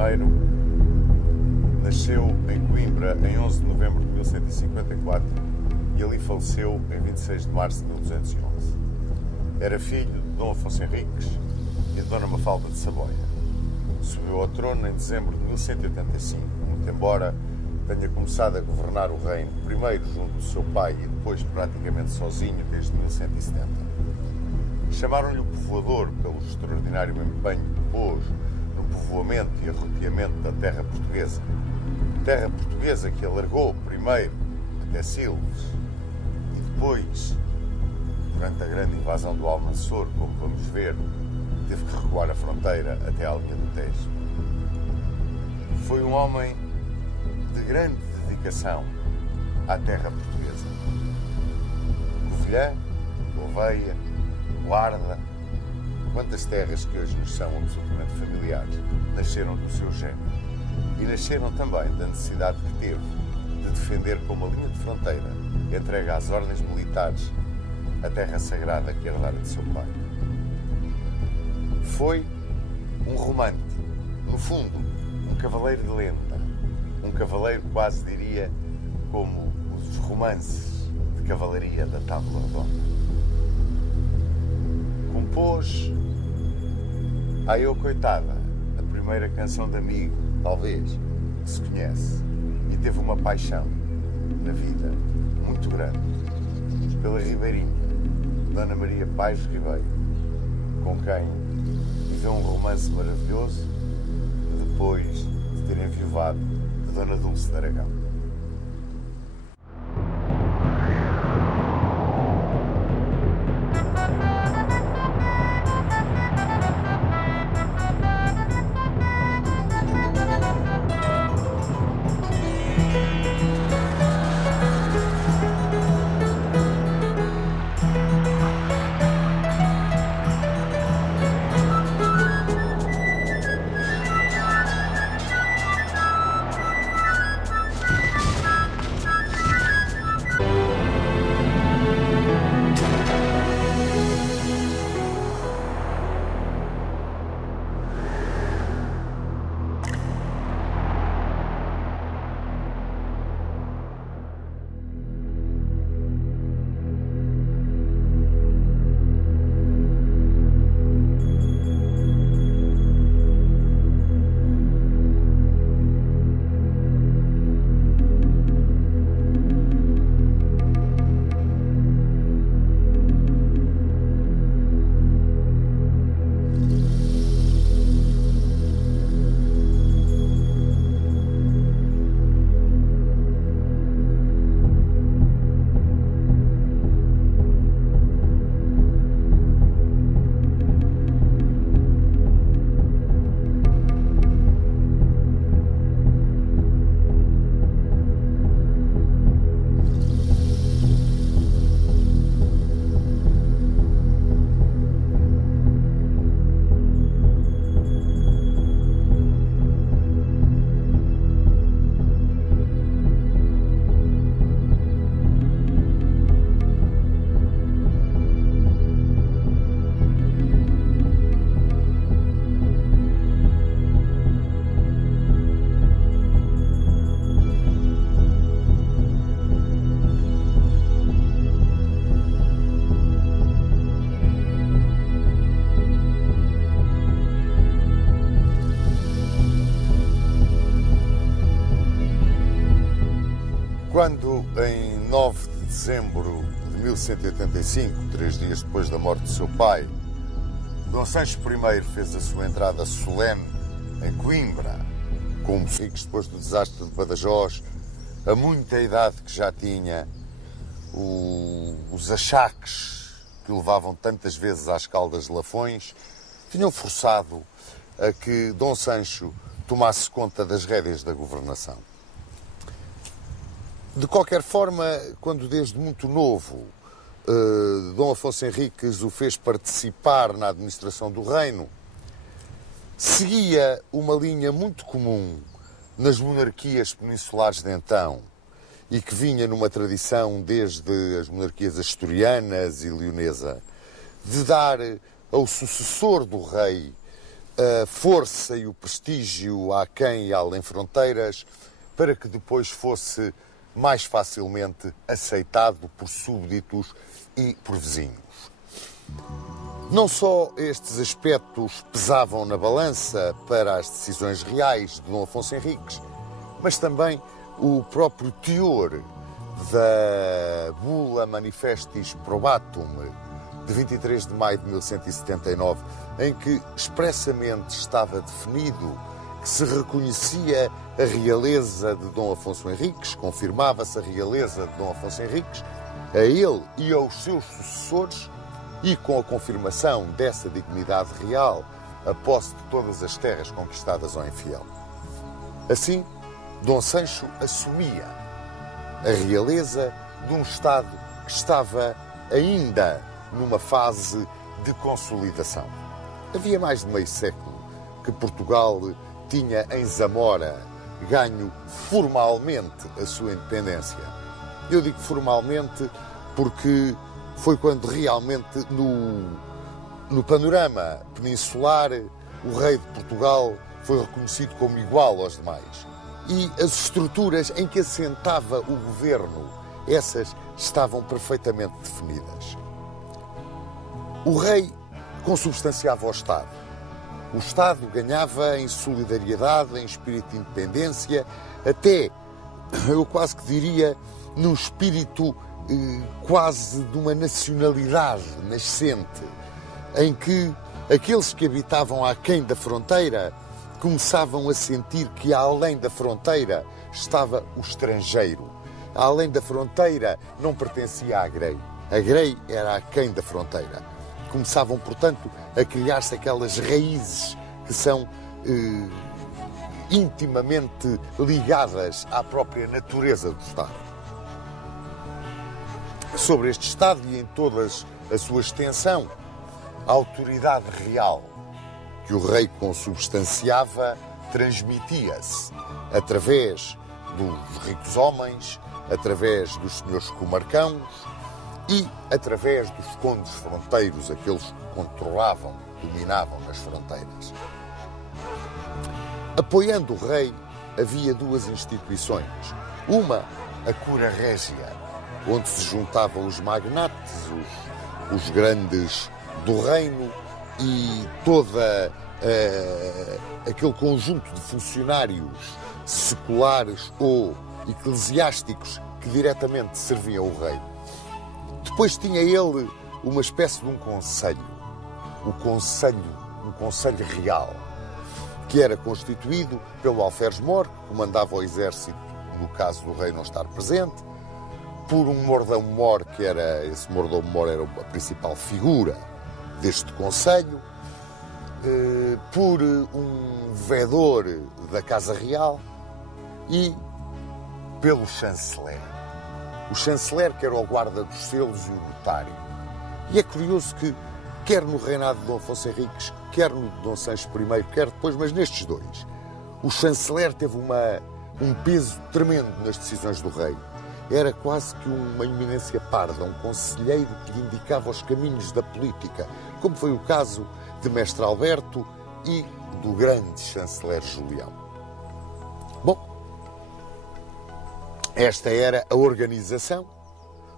I nasceu em Coimbra em 11 de novembro de 1154 e ali faleceu em 26 de março de 1211. Era filho de Dom Afonso Henriques e de Dona Mafalda de Saboia. Subiu ao trono em dezembro de 1185, muito embora tenha começado a governar o reino, primeiro junto do seu pai e depois praticamente sozinho desde 1170. Chamaram-lhe o povoador pelo extraordinário empenho que pôs no povoamento e arroteamento da terra portuguesa que alargou primeiro até Silves e depois, durante a grande invasão do Almanzor, como vamos ver, teve que recuar a fronteira até a linha do Tejo. Foi um homem de grande dedicação à terra portuguesa. Covilhã, Gouveia, Guarda, quantas terras que hoje nos são absolutamente familiares, nasceram do seu gênio. E nasceram também da necessidade que teve de defender como a linha de fronteira entregue às ordens militares a terra sagrada que herdara de seu pai. Foi um romântico, no fundo, um cavaleiro de lenda, um cavaleiro quase diria como os romances de cavalaria da Tábua Redonda. Compôs Ai Eu Coitada, a primeira canção de amigo, talvez, que se conhece, e teve uma paixão na vida muito grande pela ribeirinha, Dona Maria Paes Ribeiro, com quem viveu um romance maravilhoso depois de ter enviuvado de Dona Dulce de Aragão. Quando, em 9 de dezembro de 1185, 3 dias depois da morte de seu pai, Dom Sancho I fez a sua entrada solene em Coimbra, como Henriques, depois do desastre de Badajoz, a muita idade que já tinha, os achaques que o levavam tantas vezes às Caldas de Lafões, tinham forçado a que Dom Sancho tomasse conta das rédeas da governação. De qualquer forma, quando desde muito novo Dom Afonso Henriques o fez participar na administração do reino, seguia uma linha muito comum nas monarquias peninsulares de então e que vinha numa tradição desde as monarquias asturianas e leonesa, de dar ao sucessor do rei a força e o prestígio aquém e além fronteiras, para que depois fosse mais facilmente aceitado por súbditos e por vizinhos. Não só estes aspectos pesavam na balança para as decisões reais de Dom Afonso Henriques, mas também o próprio teor da Bula Manifestis Probatum, de 23 de maio de 1179, em que expressamente estava definido que se reconhecia a realeza de Dom Afonso Henriques, confirmava-se a realeza de Dom Afonso Henriques, a ele e aos seus sucessores, e com a confirmação dessa dignidade real, a posse de todas as terras conquistadas ao infiel. Assim, Dom Sancho assumia a realeza de um Estado que estava ainda numa fase de consolidação. Havia mais de meio século que Portugal tinha em Zamora ganho formalmente a sua independência. Eu digo formalmente porque foi quando realmente no panorama peninsular o rei de Portugal foi reconhecido como igual aos demais. E as estruturas em que assentava o governo, essas estavam perfeitamente definidas. O rei consubstanciava o Estado. O Estado ganhava em solidariedade, em espírito de independência, até, eu quase que diria, num espírito quase de uma nacionalidade nascente, em que aqueles que habitavam aquém da fronteira começavam a sentir que além da fronteira estava o estrangeiro. Além da fronteira não pertencia à Grei. A Grei era aquém da fronteira. Começavam, portanto, a criar-se aquelas raízes que são intimamente ligadas à própria natureza do Estado. Sobre este Estado e em toda a sua extensão, a autoridade real que o rei consubstanciava transmitia-se através dos ricos homens, através dos senhores comarcãos e através dos condes fronteiros, aqueles que controlavam, dominavam nas fronteiras. Apoiando o rei, havia duas instituições. Uma, a Cura Régia, onde se juntavam os magnates, os grandes do reino e toda aquele conjunto de funcionários seculares ou eclesiásticos que diretamente serviam o rei. Depois tinha ele uma espécie de um conselho, um conselho real, que era constituído pelo alferes-mor, que comandava o exército no caso do rei não estar presente, por um mordomo-mor, que era, esse mordomo-mor era a principal figura deste conselho, por um vedor da Casa Real e pelo chanceler. O chanceler, que era o guarda dos selos e o notário. E é curioso que, quer no reinado de Dom Afonso Henriques, quer no de Dom Sancho I, quer depois, mas nestes dois, o chanceler teve um peso tremendo nas decisões do rei. Era quase que uma eminência parda, um conselheiro que lhe indicava os caminhos da política, como foi o caso de Mestre Alberto e do grande chanceler Julião. Bom, esta era a organização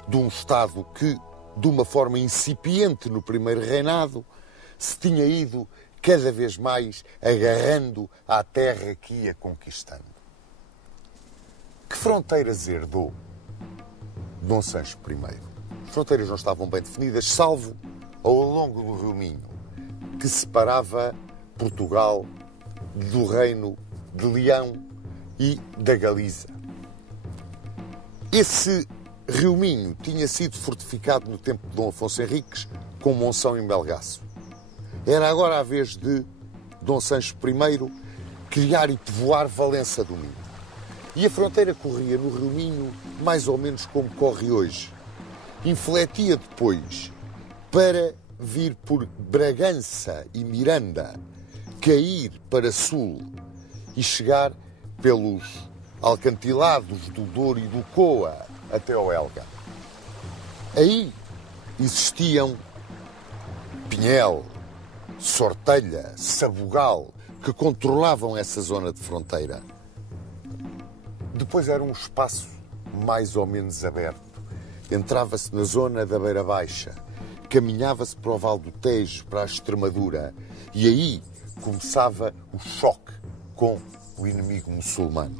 de um Estado que, de uma forma incipiente no primeiro reinado, se tinha ido cada vez mais agarrando à terra que ia conquistando. Que fronteiras herdou Dom Sancho I? As fronteiras não estavam bem definidas, salvo ao longo do Rio Minho, que separava Portugal do reino de Leão e da Galiza. Esse Rio Minho tinha sido fortificado no tempo de Dom Afonso Henriques com Monção e Melgaço. Era agora a vez de Dom Sancho I criar e povoar Valença do Minho. E a fronteira corria no Rio Minho mais ou menos como corre hoje. Infletia depois para vir por Bragança e Miranda, cair para sul e chegar pelos alcantilados do Douro e do Coa até ao Elga. Aí existiam Pinhel, Sortelha, Sabugal, que controlavam essa zona de fronteira. Depois era um espaço mais ou menos aberto. Entrava-se na zona da Beira Baixa, caminhava-se para o Val do Tejo, para a Extremadura, e aí começava o choque com o inimigo muçulmano.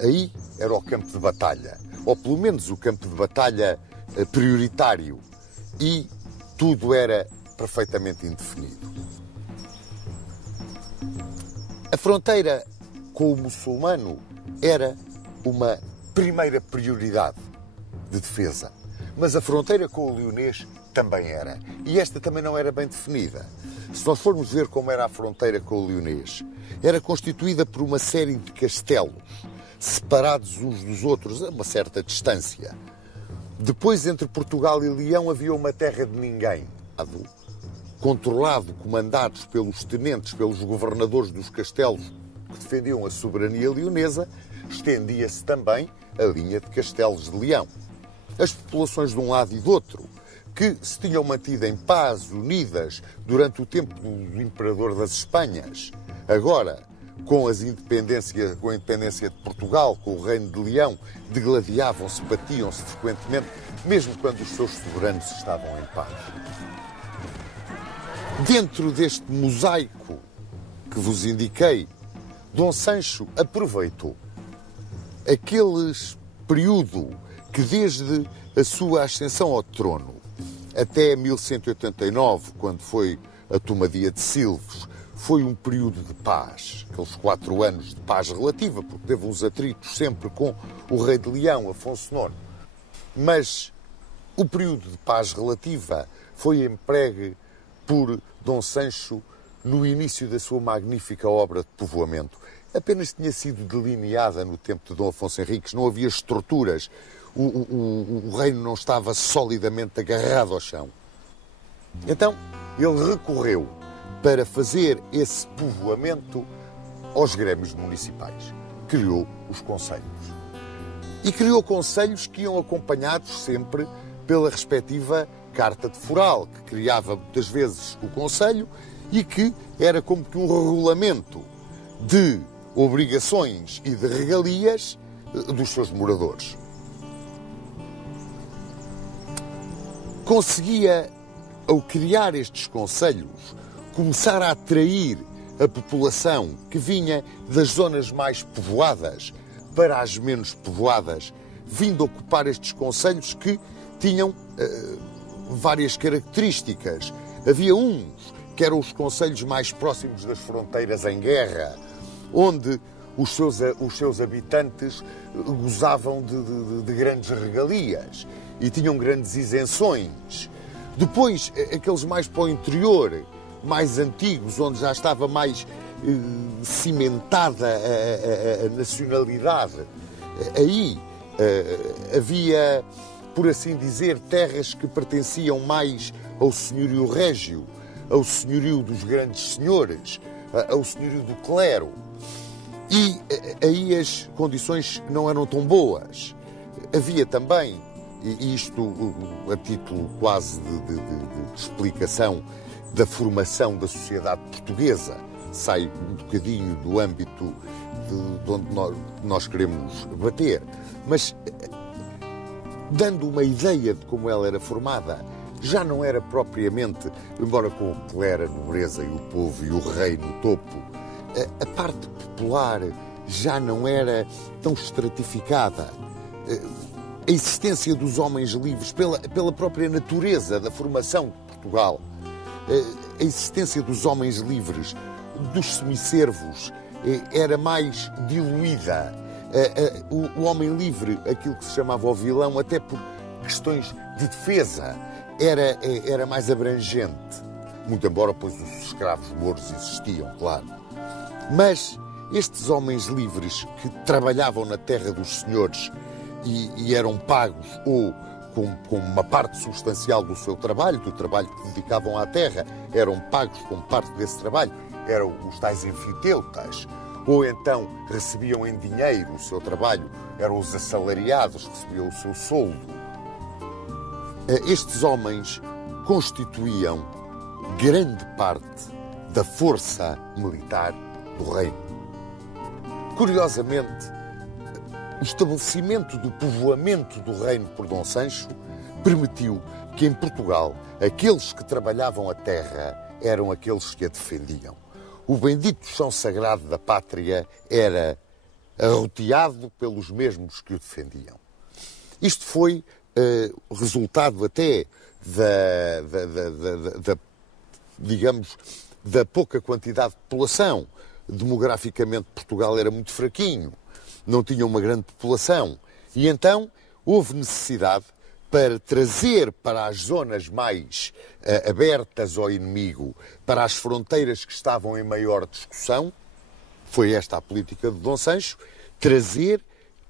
Aí era o campo de batalha, ou pelo menos o campo de batalha prioritário, e tudo era perfeitamente indefinido. A fronteira com o muçulmano era uma primeira prioridade de defesa, mas a fronteira com o leonês também era, e esta também não era bem definida. Se nós formos ver como era a fronteira com o leonês, era constituída por uma série de castelos, separados uns dos outros a uma certa distância. Depois, entre Portugal e Leão, havia uma terra de ninguém, controlado, comandados pelos tenentes, pelos governadores dos castelos que defendiam a soberania leonesa. Estendia-se também a linha de Castelos de Leão. As populações de um lado e do outro, que se tinham mantido em paz, unidas, durante o tempo do Imperador das Espanhas, agora, com a independência de Portugal, com o Reino de Leão, degladiavam-se, batiam-se frequentemente, mesmo quando os seus soberanos estavam em paz. Dentro deste mosaico que vos indiquei, Dom Sancho aproveitou aquele período que, desde a sua ascensão ao trono até 1189, quando foi a tomadia de Silves, foi um período de paz, aqueles 4 anos de paz relativa, porque teve uns atritos sempre com o rei de Leão, Afonso IX. Mas o período de paz relativa foi empregue por Dom Sancho no início da sua magnífica obra de povoamento. Apenas tinha sido delineada no tempo de Dom Afonso Henriques, não havia estruturas, o reino não estava solidamente agarrado ao chão. Então, ele recorreu para fazer esse povoamento aos grêmios municipais. Criou os concelhos. E criou concelhos que iam acompanhados sempre pela respectiva Carta de Foral, que criava muitas vezes o concelho e que era como que um regulamento de obrigações e de regalias dos seus moradores. Conseguia, ao criar estes concelhos, começar a atrair a população que vinha das zonas mais povoadas para as menos povoadas, vindo ocupar estes concelhos que tinham várias características. Havia uns que eram os concelhos mais próximos das fronteiras em guerra, onde os seus habitantes gozavam de grandes regalias e tinham grandes isenções. Depois, aqueles mais para o interior, mais antigos, onde já estava mais cimentada a nacionalidade, aí havia, por assim dizer, terras que pertenciam mais ao senhorio régio, ao senhorio dos grandes senhores, ao senhorio do clero. E aí as condições não eram tão boas. Havia também, e isto a título quase de explicação da formação da sociedade portuguesa, sai um bocadinho do âmbito de onde nós queremos bater, mas dando uma ideia de como ela era formada, já não era propriamente, embora com o clero, a nobreza e o povo e o rei no topo, a parte popular já não era tão estratificada. A existência dos homens livres, pela própria natureza da formação de Portugal, a existência dos homens livres, dos semiservos, era mais diluída. O homem livre, aquilo que se chamava o vilão, até por questões de defesa, era mais abrangente. Muito embora, pois, os escravos mouros existiam, claro. Mas estes homens livres que trabalhavam na terra dos senhores e eram pagos ou com uma parte substancial do seu trabalho, do trabalho que dedicavam à terra, eram pagos com parte desse trabalho, eram os tais enfiteutas, ou então recebiam em dinheiro o seu trabalho, eram os assalariados que recebiam o seu soldo. Estes homens constituíam grande parte da força militar do reino. Curiosamente, o estabelecimento do povoamento do reino por Dom Sancho permitiu que em Portugal aqueles que trabalhavam a terra eram aqueles que a defendiam. O bendito chão sagrado da pátria era arroteado pelos mesmos que o defendiam. Isto foi resultado até da pouca quantidade de população. Demograficamente, Portugal era muito fraquinho, não tinha uma grande população. E então houve necessidade para trazer para as zonas mais abertas ao inimigo, para as fronteiras que estavam em maior discussão, foi esta a política de Dom Sancho, trazer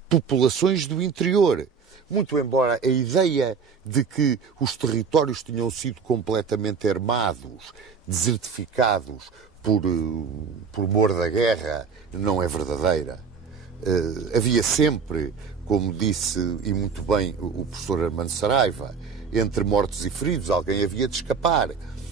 populações do interior. Muito embora a ideia de que os territórios tinham sido completamente armados, desertificados por mor da guerra, não é verdadeira. Havia sempre, como disse e muito bem o professor Armando Saraiva, entre mortos e feridos alguém havia de escapar.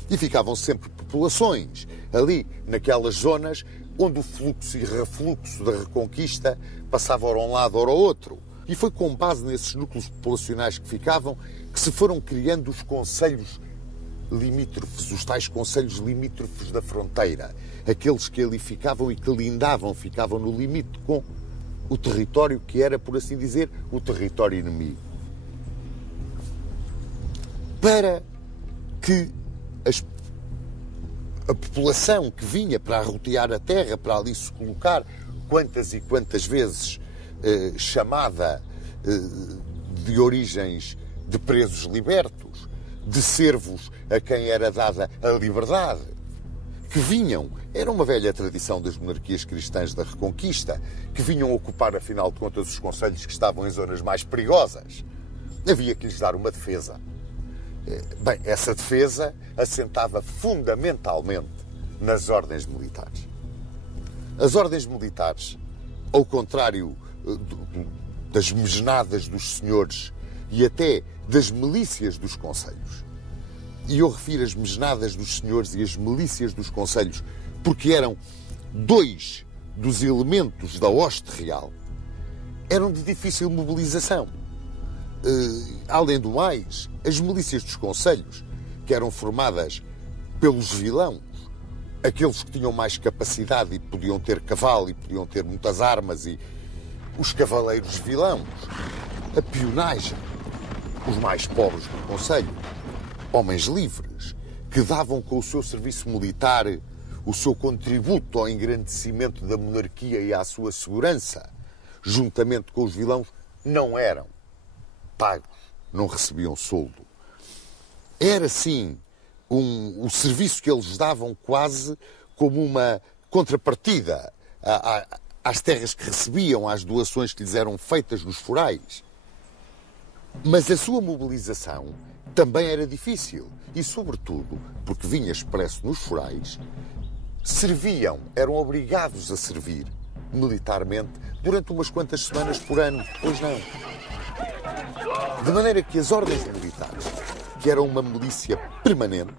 E ficavam sempre populações ali, naquelas zonas onde o fluxo e refluxo da Reconquista passava ora a um lado, ora ao outro. E foi com base nesses núcleos populacionais que ficavam que se foram criando os concelhos limítrofes, os tais concelhos limítrofes da fronteira. Aqueles que ali ficavam e que lindavam, ficavam no limite com o território que era, por assim dizer, o território inimigo. Para que a população que vinha para arrotear a terra, para ali se colocar, quantas e quantas vezes chamada de origens de presos libertos, de servos a quem era dada a liberdade, que vinham, era uma velha tradição das monarquias cristãs da Reconquista, que vinham ocupar, afinal de contas, os concelhos que estavam em zonas mais perigosas. Havia que lhes dar uma defesa. Bem, essa defesa assentava fundamentalmente nas ordens militares. As ordens militares, ao contrário das mesnadas dos senhores e até das milícias dos concelhos, e eu refiro as mesnadas dos senhores e as milícias dos concelhos porque eram dois dos elementos da hoste real, eram de difícil mobilização. Além do mais, as milícias dos concelhos, que eram formadas pelos vilãos, aqueles que tinham mais capacidade e podiam ter cavalo e podiam ter muitas armas, e os cavaleiros vilãos, a peonagem, os mais pobres do concelho, homens livres, que davam com o seu serviço militar o seu contributo ao engrandecimento da monarquia e à sua segurança, juntamente com os vilãos, não eram pagos, não recebiam soldo. Era, sim, o serviço que eles davam quase como uma contrapartida às terras que recebiam, às doações que lhes eram feitas nos forais. Mas a sua mobilização também era difícil e, sobretudo, porque vinha expresso nos forais, eram obrigados a servir militarmente durante umas quantas semanas por ano, depois não. De maneira que as ordens militares, que eram uma milícia permanente,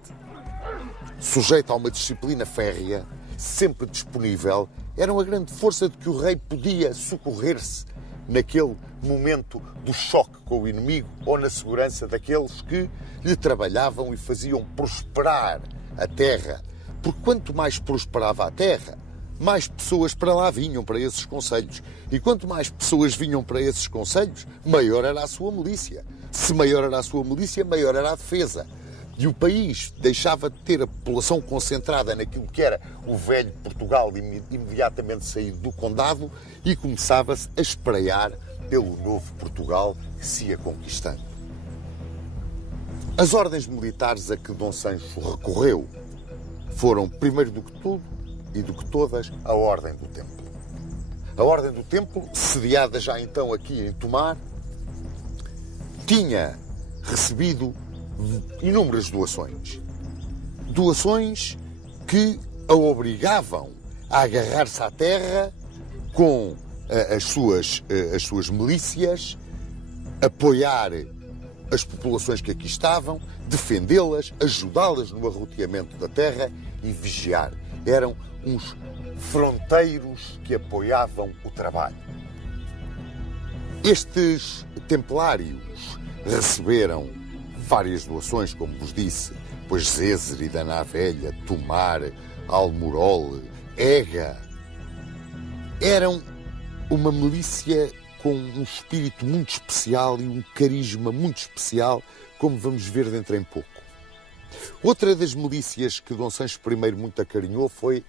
sujeita a uma disciplina férrea, sempre disponível, eram a grande força de que o rei podia socorrer-se naquele momento do choque com o inimigo ou na segurança daqueles que lhe trabalhavam e faziam prosperar a terra. Porque quanto mais prosperava a terra, mais pessoas para lá vinham, para esses concelhos. E quanto mais pessoas vinham para esses concelhos, maior era a sua milícia. Se maior era a sua milícia, maior era a defesa. E o país deixava de ter a população concentrada naquilo que era o velho Portugal imediatamente saído do condado e começava-se a espreiar pelo novo Portugal que se ia conquistando. As ordens militares a que Dom Sancho recorreu foram, primeiro do que tudo e do que todas, a Ordem do Templo. A Ordem do Templo, sediada já então aqui em Tomar, tinha recebido inúmeras doações. Doações que a obrigavam a agarrar-se à terra com as suas milícias, apoiar as populações que aqui estavam, defendê-las, ajudá-las no arroteamento da terra e vigiar. Eram uns fronteiros que apoiavam o trabalho. Estes templários receberam várias doações, como vos disse, pois Zézer, Daná Velha, Tomar, Almorol, Ega. Eram uma milícia com um espírito muito especial e um carisma muito especial, como vamos ver dentro em pouco. Outra das milícias que Dom Sancho I muito acarinhou foi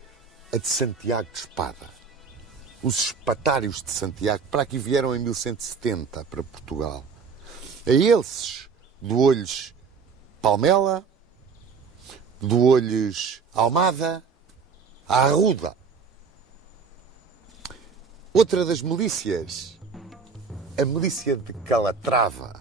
a de Santiago de Espada. Os espatários de Santiago para aqui vieram em 1170 para Portugal. A esses dou-lhes Palmela, dou-lhes Almada, a Arruda. Outra das milícias, a milícia de Calatrava.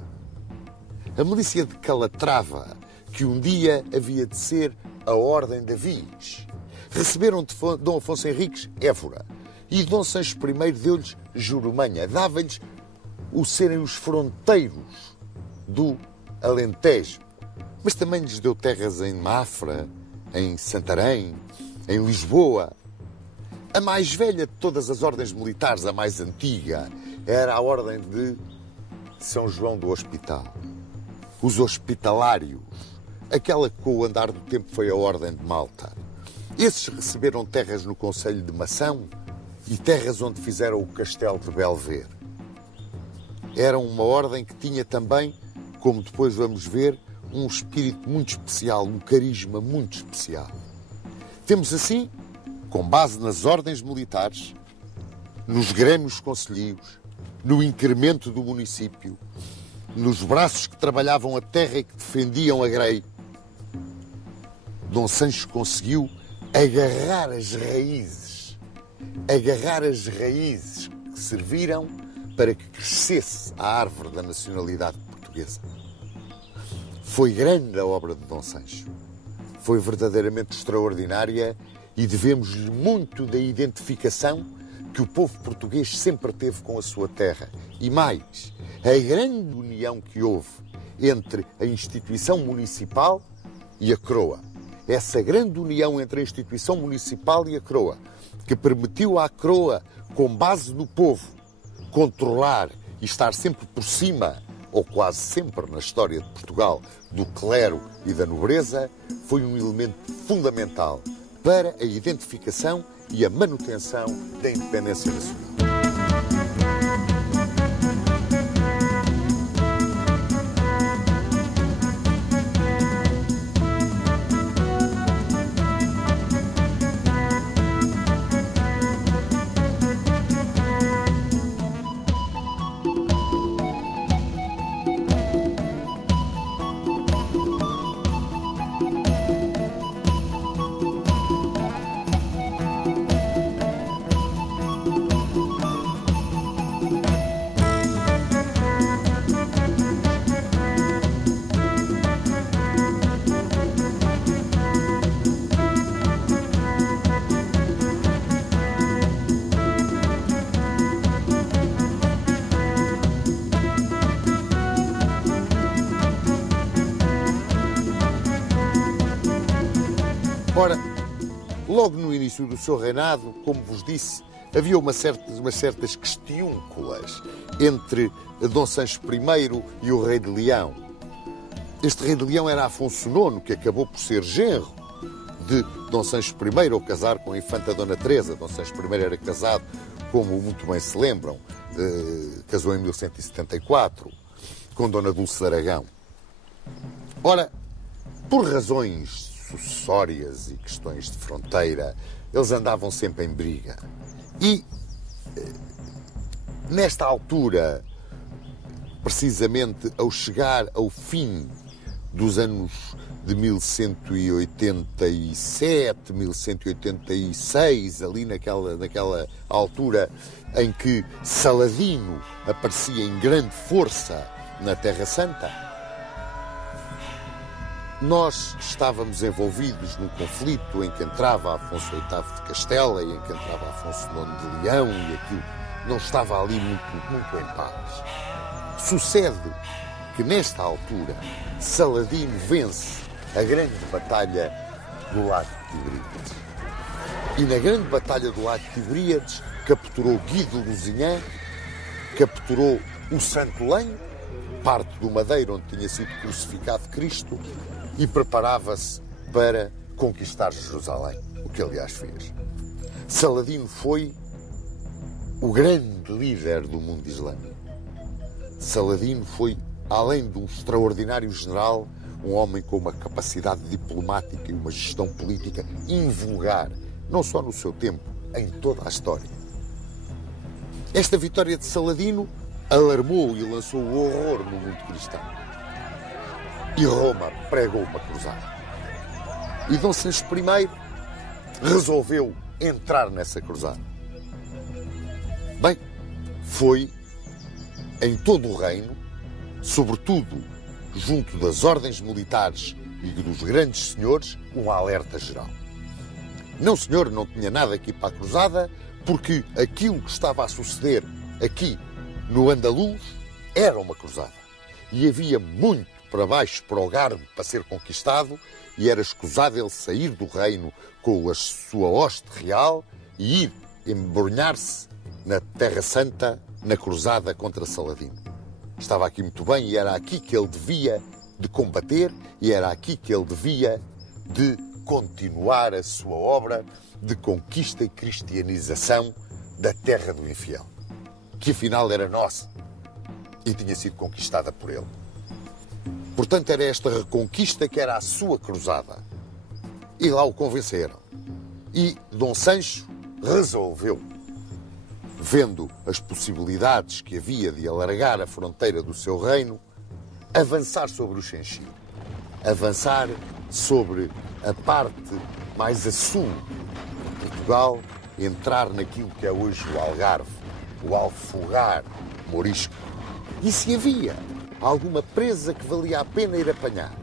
A milícia de Calatrava, que um dia havia de ser a Ordem da Viz. Receberam de Dom Afonso Henriques Évora e Dom Sancho I deu-lhes Jurumanha, dava-lhes o serem os fronteiros do Alentejo. Mas também lhes deu terras em Mafra, em Santarém, em Lisboa. A mais velha de todas as ordens militares, a mais antiga, era a Ordem de São João do Hospital. Os hospitalários, aquela que com o andar do tempo foi a Ordem de Malta. Esses receberam terras no concelho de Mação e terras onde fizeram o castelo de Belver. Era uma ordem que tinha também, como depois vamos ver, um espírito muito especial, um carisma muito especial. Temos assim, com base nas ordens militares, nos grêmios concelhios, no incremento do município, nos braços que trabalhavam a terra e que defendiam a grei, Dom Sancho conseguiu agarrar as raízes que serviram para que crescesse a árvore da nacionalidade portuguesa. Foi grande a obra de Dom Sancho. Foi verdadeiramente extraordinária e devemos-lhe muito da identificação que o povo português sempre teve com a sua terra. E mais, a grande união que houve entre a instituição municipal e a coroa. Essa grande união entre a instituição municipal e a coroa, que permitiu à coroa, com base no povo, controlar e estar sempre por cima, ou quase sempre na história de Portugal, do clero e da nobreza, foi um elemento fundamental para a identificação e a manutenção da independência nacional. Ora, logo no início do seu reinado, como vos disse, havia umas certas questiúnculas entre Dom Sancho I e o rei de Leão. Este rei de Leão era Afonso IX, que acabou por ser genro de Dom Sancho I ao casar com a infanta Dona Teresa. Dom Sancho I era casado, como muito bem se lembram, casou em 1174 com Dona Dulce de Aragão. Ora, por razões sucessórias e questões de fronteira, eles andavam sempre em briga. E, nesta altura, precisamente ao chegar ao fim dos anos de 1187, 1186, ali naquela altura em que Saladino aparecia em grande força na Terra Santa, nós estávamos envolvidos num conflito em que entrava Afonso VIII de Castela e em que entrava Afonso IX de Leão, e aquilo não estava ali muito em paz. Sucede que nesta altura Saladino vence a grande batalha do lago de Tiberíades. E na grande batalha do lago de Tiberíades capturou Guido Lusignan, capturou o Santo Lenho, parte do madeiro onde tinha sido crucificado Cristo, e preparava-se para conquistar Jerusalém, o que aliás fez. Saladino foi o grande líder do mundo islâmico. Saladino foi, além de um extraordinário general, um homem com uma capacidade diplomática e uma gestão política invulgar, não só no seu tempo, em toda a história. Esta vitória de Saladino alarmou e lançou o horror no mundo cristão. E Roma pregou uma cruzada. E Dom Sancho I resolveu entrar nessa cruzada. Bem, foi em todo o reino, sobretudo junto das ordens militares e dos grandes senhores, um alerta geral. Não, senhor, não tinha nada aqui para a cruzada, porque aquilo que estava a suceder aqui no Andaluz era uma cruzada. E havia muito para baixo, para o Garbo, para ser conquistado, e era escusado ele sair do reino com a sua hoste real e ir embrulhar-se na Terra Santa, na cruzada contra Saladino. Estava aqui muito bem e era aqui que ele devia de combater e era aqui que ele devia de continuar a sua obra de conquista e cristianização da terra do infiel, que afinal era nossa e tinha sido conquistada por ele. Portanto, era esta reconquista que era a sua cruzada. E lá o convenceram. E Dom Sancho resolveu, vendo as possibilidades que havia de alargar a fronteira do seu reino, avançar sobre o Xenchir, avançar sobre a parte mais a sul de Portugal, entrar naquilo que é hoje o Algarve, o Alfogar Morisco. E se havia alguma presa que valia a pena ir apanhar,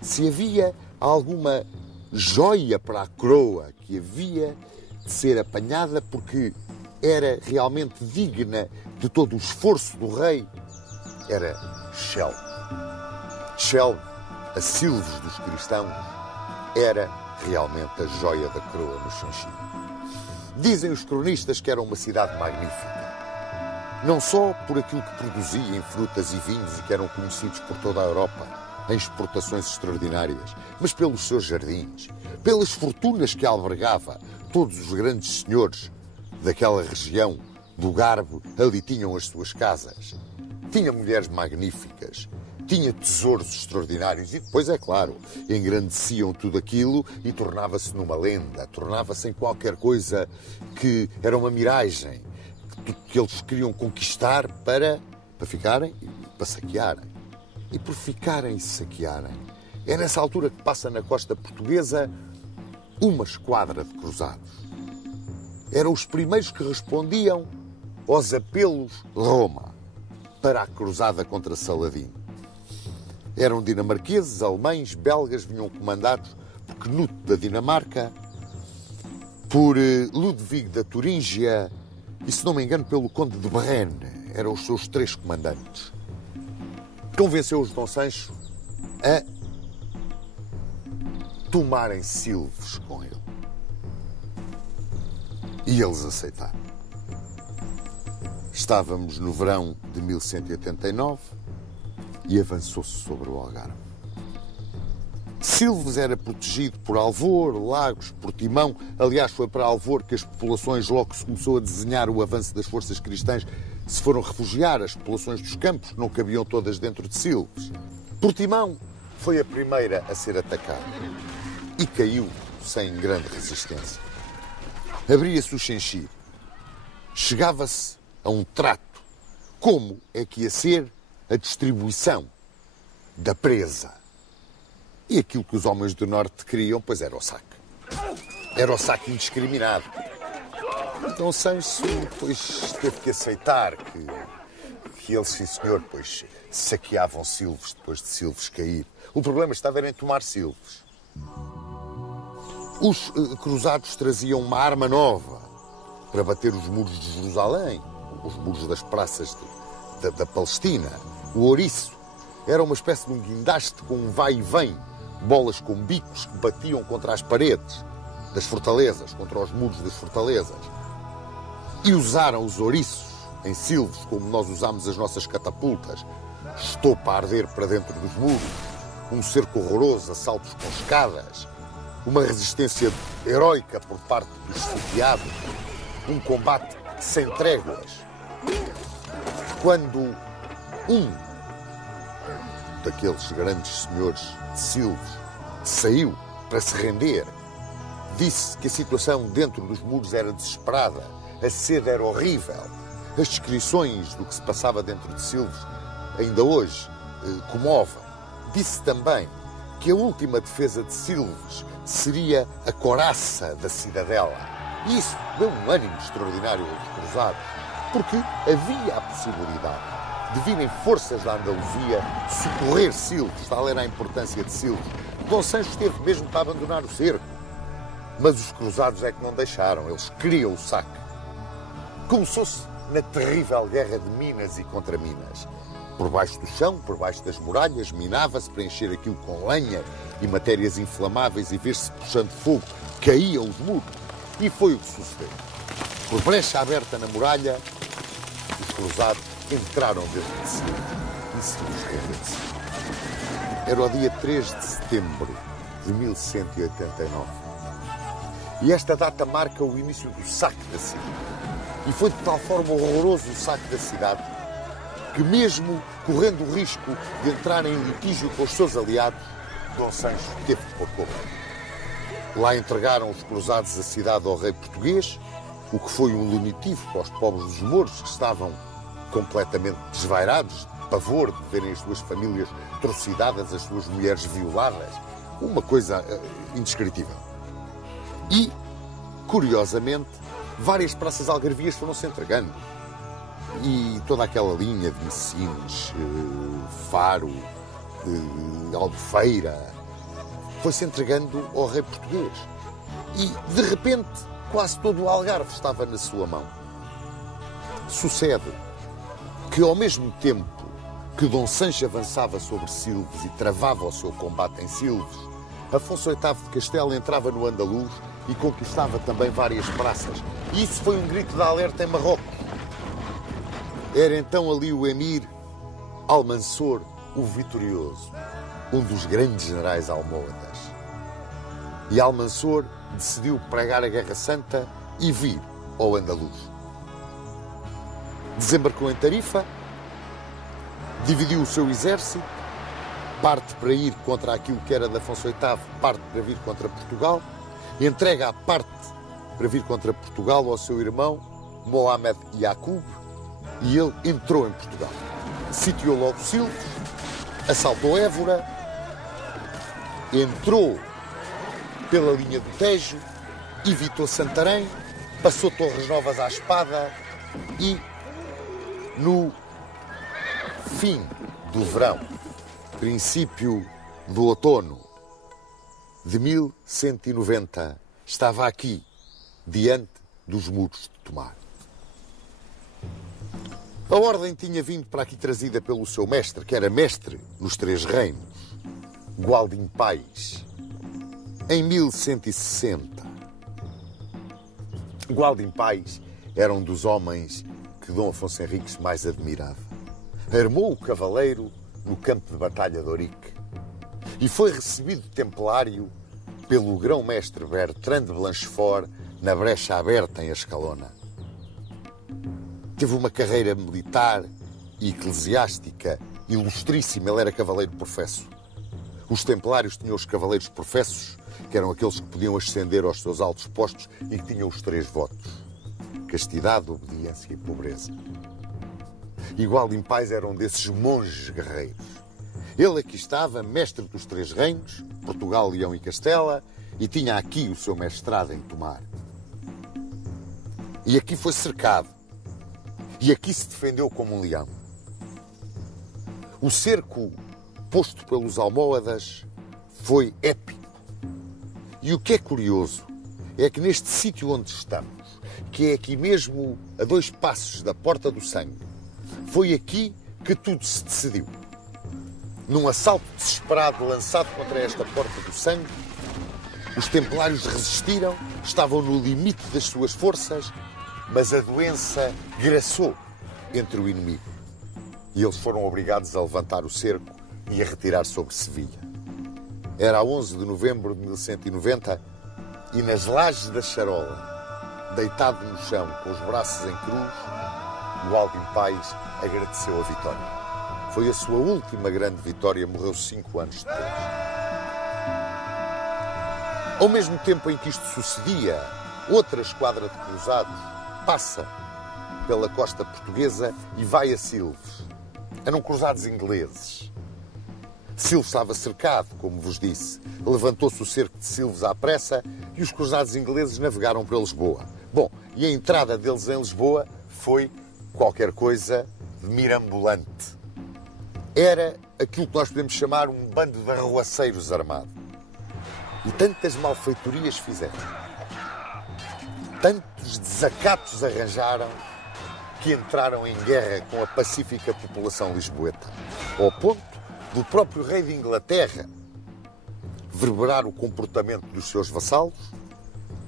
se havia alguma joia para a coroa que havia de ser apanhada porque era realmente digna de todo o esforço do rei, era Chelbe. Chelbe, a Silves dos cristãos, era realmente a joia da coroa no Xenchir. Dizem os cronistas que era uma cidade magnífica, não só por aquilo que produzia em frutas e vinhos e que eram conhecidos por toda a Europa em exportações extraordinárias, mas pelos seus jardins, pelas fortunas que albergava. Todos os grandes senhores daquela região do Garbo ali tinham as suas casas. Tinha mulheres magníficas, tinha tesouros extraordinários e depois, é claro, engrandeciam tudo aquilo e tornava-se numa lenda, tornava-se em qualquer coisa que era uma miragem, que eles queriam conquistar para ficarem e para saquearem. E por ficarem e saquearem, é nessa altura que passa na costa portuguesa uma esquadra de cruzados. Eram os primeiros que respondiam aos apelos de Roma para a cruzada contra Saladino. Eram dinamarqueses, alemães, belgas, vinham comandados por Knut da Dinamarca, por Ludwig da Turíngia e, se não me engano, pelo Conde de Berrene. Eram os seus três comandantes. Convenceu-os Dom Sancho a tomarem Silves com ele. E eles aceitaram. Estávamos no verão de 1189 e avançou-se sobre o Algarve. Silves era protegido por Alvor, Lagos, Portimão. Aliás, foi para Alvor que as populações, logo se começou a desenhar o avanço das forças cristãs, se foram refugiar. As populações dos campos não cabiam todas dentro de Silves. Portimão foi a primeira a ser atacada e caiu sem grande resistência. Abria-se o Xenchir. Chegava-se a um trato. Como é que ia ser a distribuição da presa? E aquilo que os homens do Norte queriam, pois era o saque. Era o saque indiscriminado. Então Sancho, pois, teve que aceitar que eles, sim senhor, pois, saqueavam Silves depois de Silves cair. O problema estava em tomar Silves. Os cruzados traziam uma arma nova para bater os muros de Jerusalém, os muros das praças da Palestina, o ouriço. Era uma espécie de um guindaste com um vai e vem, bolas com bicos que batiam contra as paredes das fortalezas, contra os muros das fortalezas. E usaram os ouriços em silvos, como nós usamos as nossas catapultas, estopa a arder para dentro dos muros, um cerco horroroso, assaltos com escadas, uma resistência heroica por parte dos sitiados, um combate sem tréguas. Quando um daqueles grandes senhores de silvos saiu para se render, disse que a situação dentro dos muros era desesperada, a sede era horrível. As descrições do que se passava dentro de silvos ainda hoje comovem. Disse também que a última defesa de Silves seria a coraça da cidadela. E isso deu um ânimo extraordinário aos cruzados, porque havia a possibilidade de virem forças da Andaluzia socorrer Silves, tal era a importância de Silves. Dom Sancho esteve mesmo para abandonar o cerco, mas os cruzados é que não deixaram, eles queriam o saque. Começou-se na terrível guerra de Minas e contra Minas. Por baixo do chão, por baixo das muralhas, minava-se para encher aquilo com lenha e matérias inflamáveis e ver-se puxando fogo, caíam os muros. E foi o que sucedeu. Por brecha aberta na muralha, os cruzados entraram dentro de si e se rendeu-se. Era o dia 3 de setembro de 1189. E esta data marca o início do saque da cidade. E foi de tal forma horroroso o saque da cidade que, mesmo correndo o risco de entrar em litígio com os seus aliados, Dom Sancho teve de pôr corpo. Lá entregaram os cruzados a cidade ao rei português, o que foi um lenitivo para os pobres dos mouros, que estavam completamente desvairados, de pavor de verem as suas famílias trucidadas, as suas mulheres violadas. Uma coisa indescritível. E, curiosamente, várias praças algarvias foram-se entregando. E toda aquela linha de Messines, Faro, Albufeira, foi-se entregando ao rei português. E, de repente, quase todo o Algarve estava na sua mão. Sucede que, ao mesmo tempo que Dom Sancho avançava sobre Silves e travava o seu combate em Silves, Afonso VIII de Castela entrava no Andaluz e conquistava também várias praças. E isso foi um grito de alerta em Marrocos. Era então ali o emir Almansor, o Vitorioso, um dos grandes generais almohadas. E Almansor decidiu pregar a Guerra Santa e vir ao Andaluz. Desembarcou em Tarifa, dividiu o seu exército, parte para ir contra aquilo que era de Afonso VIII, parte para vir contra Portugal, entrega a parte para vir contra Portugal ao seu irmão Mohamed Yacoub, e ele entrou em Portugal. Sitiou logo Silves, assaltou Évora, entrou pela linha do Tejo, evitou Santarém, passou Torres Novas à espada e, no fim do verão, princípio do outono de 1190, estava aqui, diante dos muros de Tomar. A ordem tinha vindo para aqui trazida pelo seu mestre, que era mestre nos Três Reinos, Gualdim Pais, em 1160. Gualdim Pais era um dos homens que Dom Afonso Henriques mais admirava. Armou o cavaleiro no campo de batalha de Ourique e foi recebido templário pelo grão-mestre Bertrand de Blanchefort na brecha aberta em Ascalona. Teve uma carreira militar e eclesiástica ilustríssima. Ele era cavaleiro professo. Os templários tinham os cavaleiros professos, que eram aqueles que podiam ascender aos seus altos postos e que tinham os 3 votos: castidade, obediência e pobreza. E Gualdim Pais era um desses monges guerreiros. Ele aqui estava, mestre dos 3 reinos, Portugal, Leão e Castela, e tinha aqui o seu mestrado em Tomar. E aqui foi cercado. E aqui se defendeu como um leão. O cerco posto pelos almohadas foi épico. E o que é curioso é que neste sítio onde estamos, que é aqui mesmo a 2 passos da Porta do Sangue, foi aqui que tudo se decidiu. Num assalto desesperado lançado contra esta porta do sangue, os templários resistiram, estavam no limite das suas forças, mas a doença graçou entre o inimigo. E eles foram obrigados a levantar o cerco e a retirar sobre Sevilha. Era a 11 de novembro de 1190 e nas lajes da charola, deitado no chão com os braços em cruz, o Albin Pais agradeceu a vitória. Foi a sua última grande vitória, morreu 5 anos depois. Ao mesmo tempo em que isto sucedia, outra esquadra de cruzados passa pela costa portuguesa e vai a Silves. Eram cruzados ingleses. Silves estava cercado, como vos disse. Levantou-se o cerco de Silves à pressa e os cruzados ingleses navegaram para Lisboa. Bom, e a entrada deles em Lisboa foi qualquer coisa de mirambulante. Era aquilo que nós podemos chamar um bando de arruaceiros armado. E tantas malfeitorias fizeram, tantos desacatos arranjaram, que entraram em guerra com a pacífica população lisboeta, ao ponto do próprio rei de Inglaterra verberar o comportamento dos seus vassalos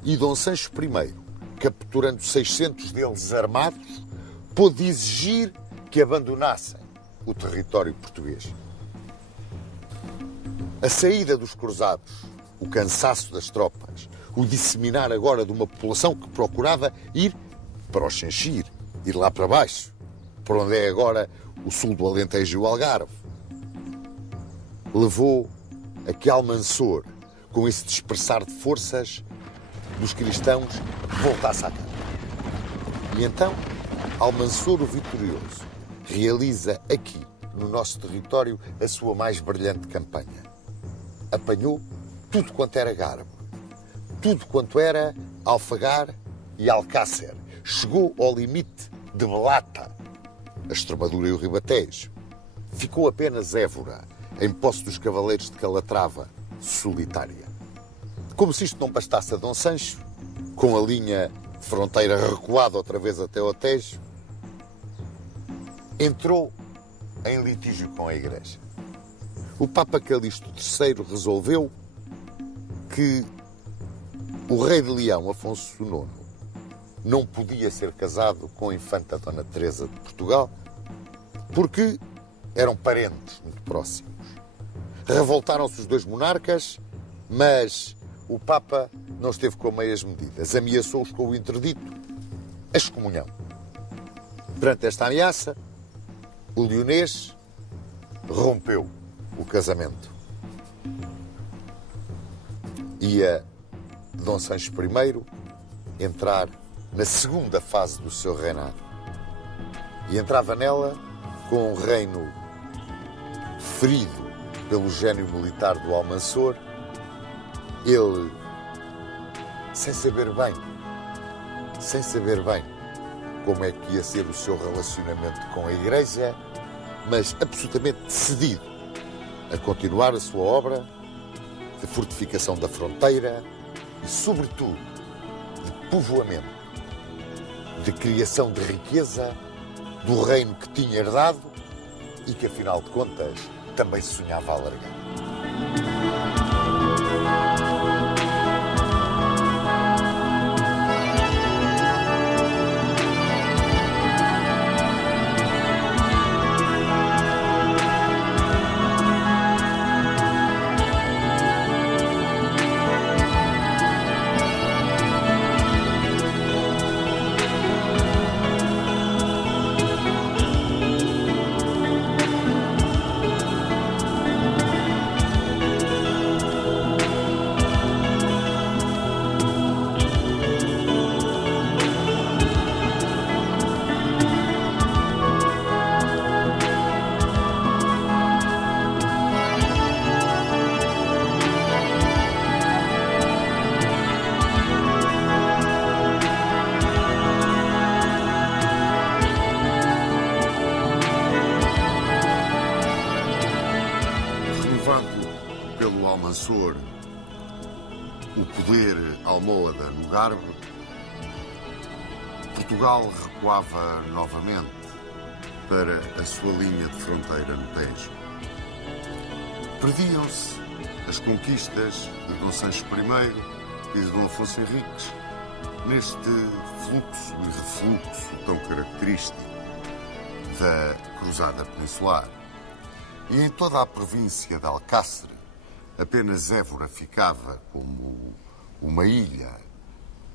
e Dom Sancho I, capturando 600 deles armados, pôde exigir que abandonassem o território português. A saída dos cruzados, o cansaço das tropas, o disseminar agora de uma população que procurava ir para o Xanxir, ir lá para baixo, para onde é agora o sul do Alentejo e o Algarve, levou a que Almansor, com esse dispersar de forças dos cristãos, voltasse à casa. E então, Almansor o Vitorioso realiza aqui, no nosso território, a sua mais brilhante campanha. Apanhou tudo quanto era Garbo, tudo quanto era Alfagar e Alcácer. Chegou ao limite de Belata, a Extremadura e o Ribatejo. Ficou apenas Évora, em posse dos cavaleiros de Calatrava, solitária. Como se isto não bastasse a Dom Sancho, com a linha de fronteira recuada outra vez até ao Tejo, entrou em litígio com a Igreja. O Papa Calixto III resolveu que o rei de Leão, Afonso IX, não podia ser casado com a infanta Dona Teresa de Portugal porque eram parentes muito próximos. Revoltaram-se os dois monarcas, mas o Papa não esteve com meias medidas. Ameaçou-os com o interdito, a excomunhão. Perante esta ameaça, o leonês rompeu o casamento. Ia Dom Sancho I entrar na segunda fase do seu reinado. E entrava nela com um reino ferido pelo gênio militar do Almansor, ele, sem saber bem como é que ia ser o seu relacionamento com a Igreja, mas absolutamente decidido a continuar a sua obra de fortificação da fronteira e, sobretudo, de povoamento, de criação de riqueza do reino que tinha herdado e que, afinal de contas, também se sonhava alargar. O poder almohade no Garbo, Portugal recuava novamente para a sua linha de fronteira no Tejo. Perdiam-se as conquistas de Dom Sancho I e de Dom Afonso Henriques neste fluxo e refluxo tão característico da Cruzada Peninsular. E em toda a província de Alcácer, apenas Évora ficava como uma ilha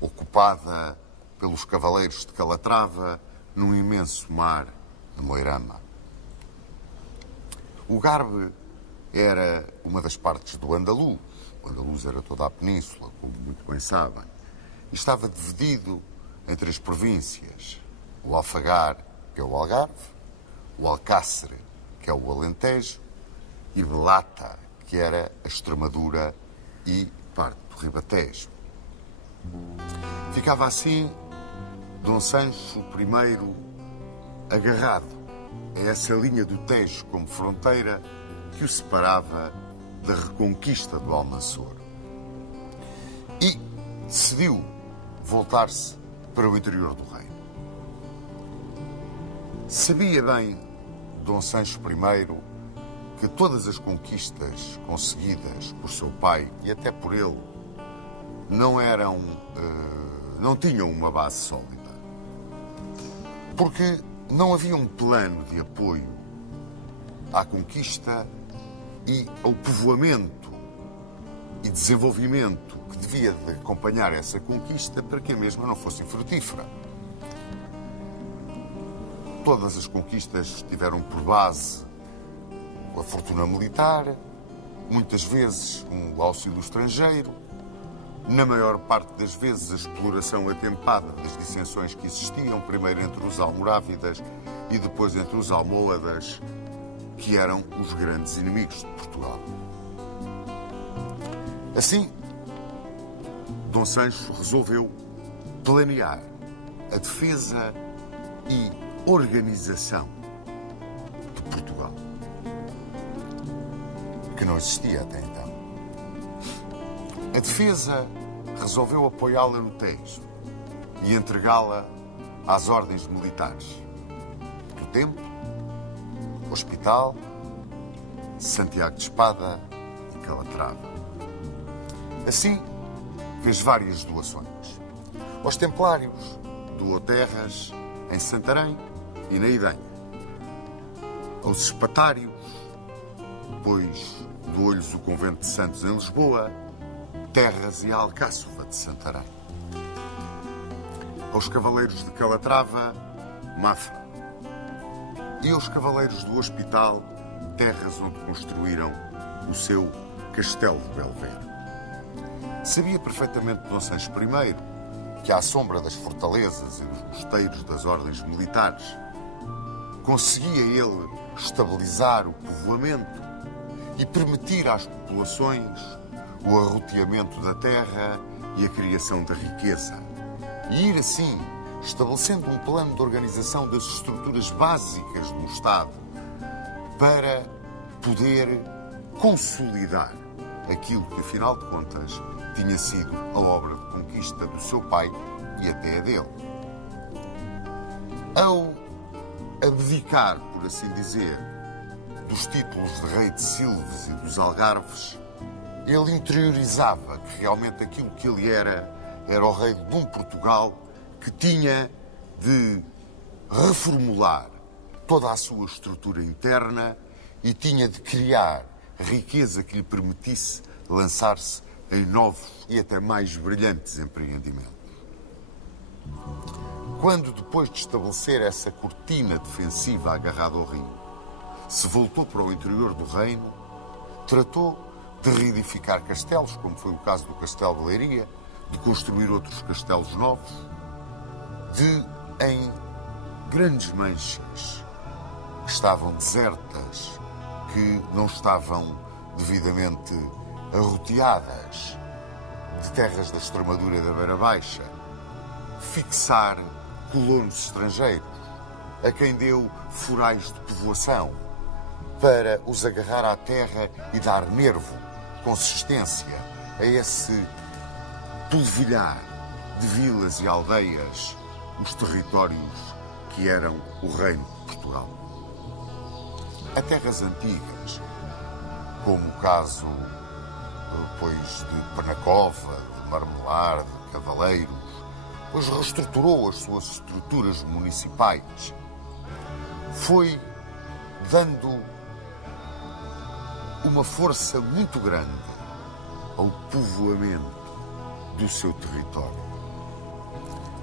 ocupada pelos cavaleiros de Calatrava num imenso mar de Moirama. O Garbe era uma das partes do Andaluz. O Andaluz era toda a península, como muito bem sabem. E estava dividido entre as províncias. O Alfagar, que é o Algarve, o Alcácer, que é o Alentejo, e Belata, que era a Extremadura e parte do Ribatejo. Ficava assim Dom Sancho I agarrado a essa linha do Tejo como fronteira que o separava da reconquista do Almanzor. E decidiu voltar-se para o interior do reino. Sabia bem Dom Sancho I que todas as conquistas conseguidas por seu pai e até por ele não tinham uma base sólida. Porque não havia um plano de apoio à conquista e ao povoamento e desenvolvimento que devia de acompanhar essa conquista para que a mesma não fosse infrutífera. Todas as conquistas tiveram por base a fortuna militar, muitas vezes um auxílio estrangeiro, na maior parte das vezes a exploração atempada das dissensões que existiam, primeiro entre os almorávidas e depois entre os almohadas, que eram os grandes inimigos de Portugal. Assim, Dom Sancho resolveu planear a defesa e organização de Portugal, que não existia até então. A defesa resolveu apoiá-la no Tejo e entregá-la às ordens militares do Templo, Hospital, Santiago de Espada e Calatrava. Assim, fez várias doações. Aos Templários, doou terras em Santarém e na Idenha. Aos Espatários, depois doou-lhes o Convento de Santos em Lisboa, terras e a Alcáçova de Santarém. Aos Cavaleiros de Calatrava, Mafra. E aos Cavaleiros do Hospital, terras onde construíram o seu Castelo de Belvedere. Sabia perfeitamente Dom Sancho I que, à sombra das fortalezas e dos mosteiros das ordens militares, conseguia ele estabilizar o povoamento e permitir às populações o arroteamento da terra e a criação da riqueza. E ir assim, estabelecendo um plano de organização das estruturas básicas do Estado para poder consolidar aquilo que, afinal de contas, tinha sido a obra de conquista do seu pai e até a dele. Ao abdicar, por assim dizer, dos títulos de rei de Silves e dos Algarves, ele interiorizava que realmente aquilo que ele era o rei de um Portugal que tinha de reformular toda a sua estrutura interna e tinha de criar riqueza que lhe permitisse lançar-se em novos e até mais brilhantes empreendimentos. Quando, depois de estabelecer essa cortina defensiva agarrada ao rio, se voltou para o interior do reino, tratou de reedificar castelos, como foi o caso do Castelo de Leiria, de construir outros castelos novos, de, em grandes manchas que estavam desertas, que não estavam devidamente arroteadas, de terras da Extremadura e da Beira Baixa, fixar colonos estrangeiros, a quem deu forais de povoação, para os agarrar à terra e dar nervo, consistência a esse polvilhar de vilas e aldeias, os territórios que eram o reino de Portugal. A terras antigas, como o caso depois de Penacova, de Marmelar, de Cavaleiros, pois reestruturou as suas estruturas municipais. Foi dando uma força muito grande ao povoamento do seu território.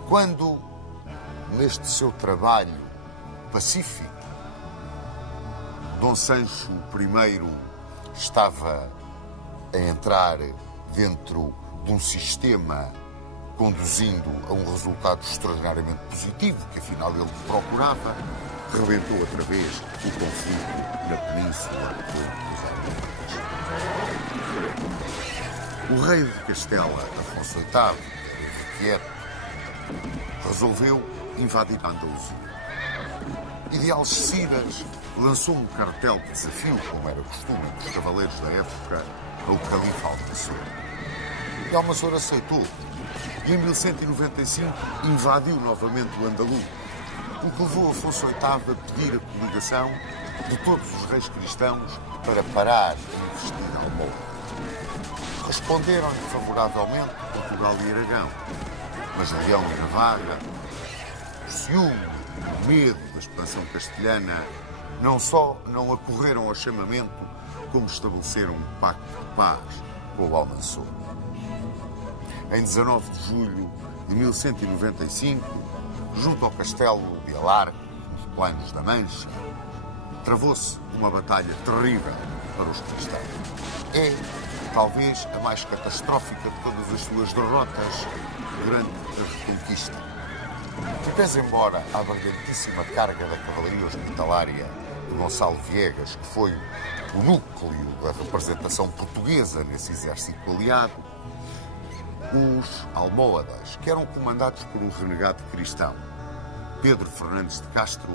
Quando, neste seu trabalho pacífico, Dom Sancho I estava a entrar dentro de um sistema conduzindo a um resultado extraordinariamente positivo, que afinal ele procurava, rebentou outra vez o conflito na Península dos Almorados. O rei de Castela, Afonso VIII, irrequieto, resolveu invadir a Andaluzia. E de Algeciras lançou um cartel de desafio, como era costume dos cavaleiros da época, ao califa Almanzor. E Almanzor aceitou. E em 1195 invadiu novamente o Andaluz, o que levou Afonso VIII a pedir a coligação de todos os reis cristãos para parar e investir Almohade. Responderam-lhe favoravelmente Portugal e Aragão, mas Leão e Navarra, o ciúme, o medo da expansão castelhana, não só não acorreram ao chamamento, como estabeleceram um pacto de paz com o Almanzor. Em 19 de julho de 1195, junto ao castelo de Alarco, nos Planos da Mancha, travou-se uma batalha terrível para os cristãos. É, talvez, a mais catastrófica de todas as suas derrotas durante a Reconquista. Que pese embora a brilhantíssima carga da cavalaria hospitalária de Gonçalo Viegas, que foi o núcleo da representação portuguesa nesse exército aliado, os almohadas, que eram comandados por um renegado cristão, Pedro Fernandes de Castro,